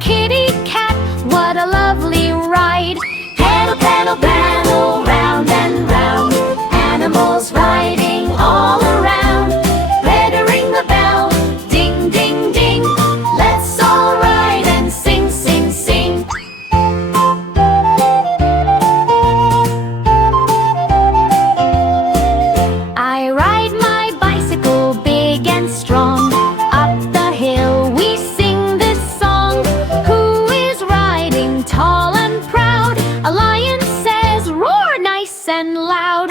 kitty cat, what a lovely ride. Pedal, pedal, pedal, round and round, animals riding all around. Better ring the bell, ding, ding, ding, let's all ride and sing, sing, sing. I ride my bicycle big and strong. Up the hill we sing this song. Who is riding tall and proud? A lion says, roar nice and loud.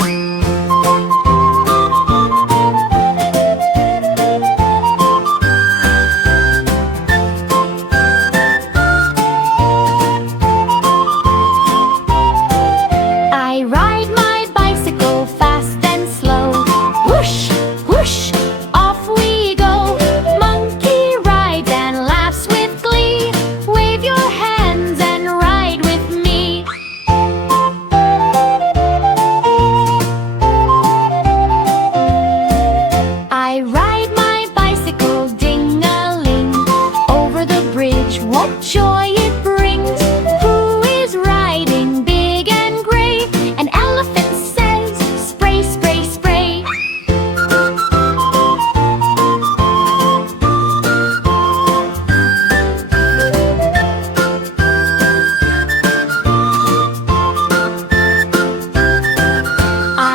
I ride my bicycle fast and slow. Whoosh, whoosh, off we go. Monkey rides and laughs with glee. Wave your hands and ride with me. I ride my bicycle ding-a-ling. Over the bridge, what joy it brings. Who is riding big and gray? An elephant says, spray, spray, spray.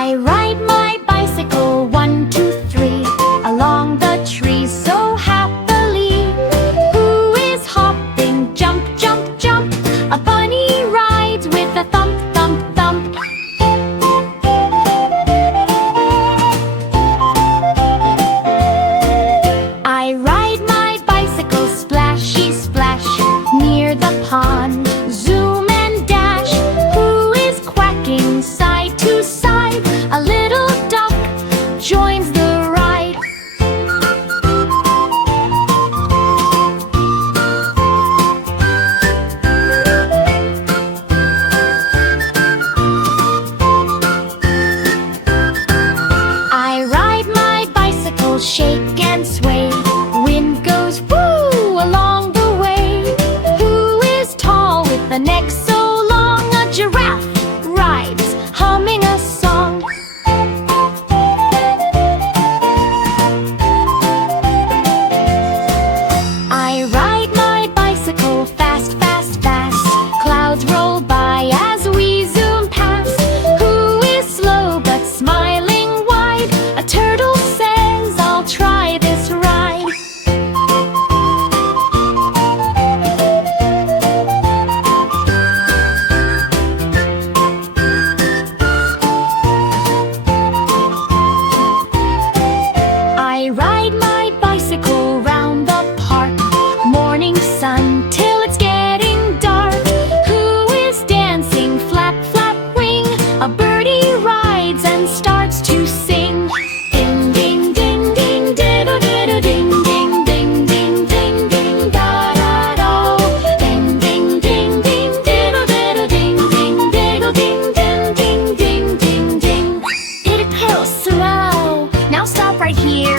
I ride my bicycle 1, 2, 3 along the tree so happily. Who is hopping? Jump, jump, jump. A bunny rides with a thump, thump, thump. I ride my bicycle splashy splash near the pond. Zoom and dash. Who is quacking side to side? A little duck joins the ride. I ride my bicycle, shake and sway. Wind goes woo along the way. Who is tall with a neck so long? A giraffe rides, humming a song. I ride my bicycle fast, fast, fast. Clouds roll by as we zoom past. Who is slow but smiling wide? A turtle says, I'll try this ride. I ride my bicycle round the park. Morning sun till it's getting dark. Who is dancing? Flap, flap, wing. A birdie rides and starts to sing. Ding, ding, ding, ding, diddle, diddle, ding, ding, ding, ding, ding, ding, da, da, do. Ding, ding, ding, ding, diddle, diddle, ding, ding, diddle, ding, ding, ding, ding, ding, ding. Did it pedal slow? Now stop right here.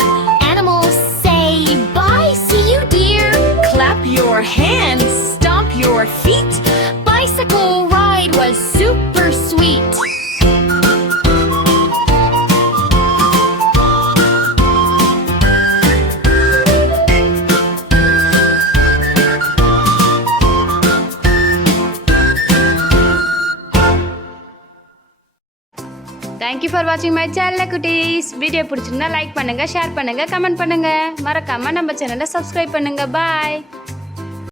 Animals say bye, see you dear. Clap your hands, stomp your feet. Bicycle ride was super sweet. Thank you for watching my channel குட்டீஸ். Video பிடிச்சிருந்தா like பண்ணுங்க, share பண்ணுங்க, comment பண்ணுங்க. மறக்காம நம்ம சேனலை subscribe பண்ணுங்க. பாய்.